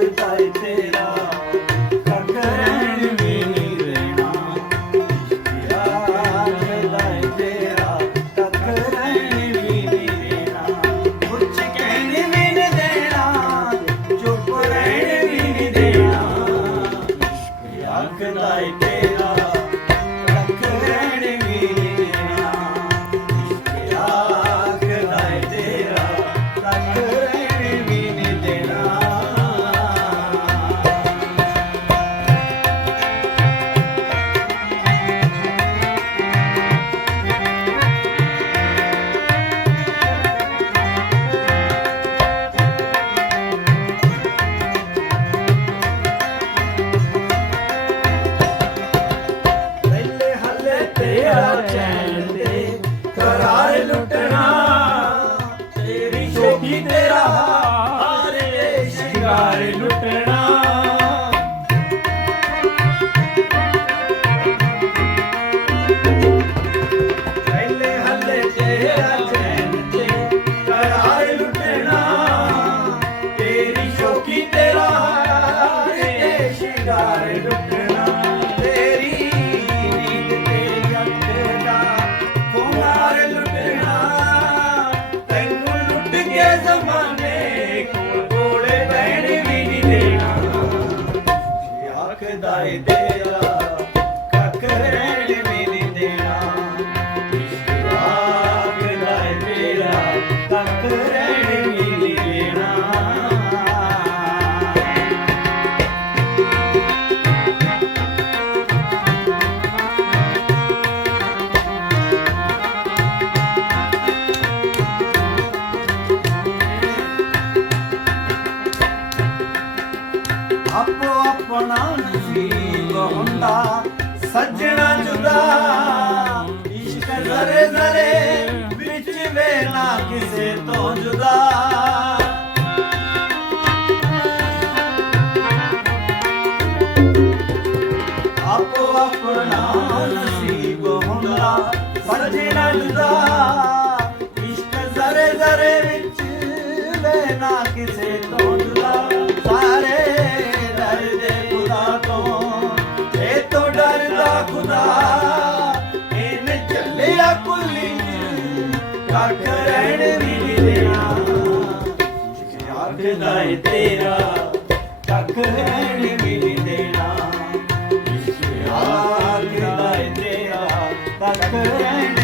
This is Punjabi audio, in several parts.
Goodbye. Captain. day. ਸੱਜਣਾ ਜੁਦਾ, ਇਸ਼ਕ ਜ਼ਰੇ ਜ਼ਰੇ, ਵਿੱਚ ਵੇ ਨਾ ਕਿਸੇ ਤੋਂ ਜੁਦਾ। ਆਪੋ ਆਪਣਾ ਨਸੀਬ ਹੁੰਦਾ, ਸੱਜਣਾ ਜੁਦਾ, ਇਸ਼ਕ ਜ਼ਰੇ ਜ਼ਰੇ, ਵਿੱਚ ਵੇ ਨਾ ਕਿਸੇ ਤੋਂ ਜੁਦਾ। ਸਾਰੇ ਦਰਦੇ ਖੁਦਾ ਤੋਂ ਸਕਦਾ ਤੇਰਾ ਤੱਕ ਰਹਿਣ ਦੇਣਾ। ਤੇਰਾ ਤੱਕ ਰਹਿਣ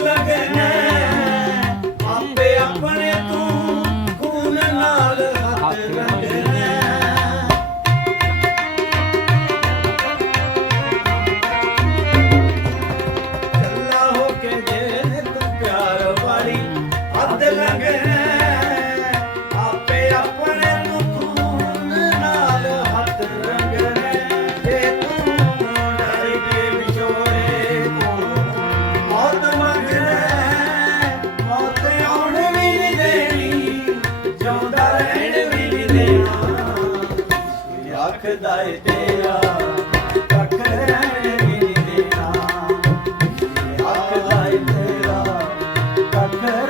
Magana. ਰੱਖਦਾ ਏ ਤੇਰਾ ਰੱਖ ਰਹਿਣੇ ਵੀ ਨਹੀਂ ਦੇਣਾ ਰੱਖਦਾ ਏ ਤੇਰਾ ਰੱਖ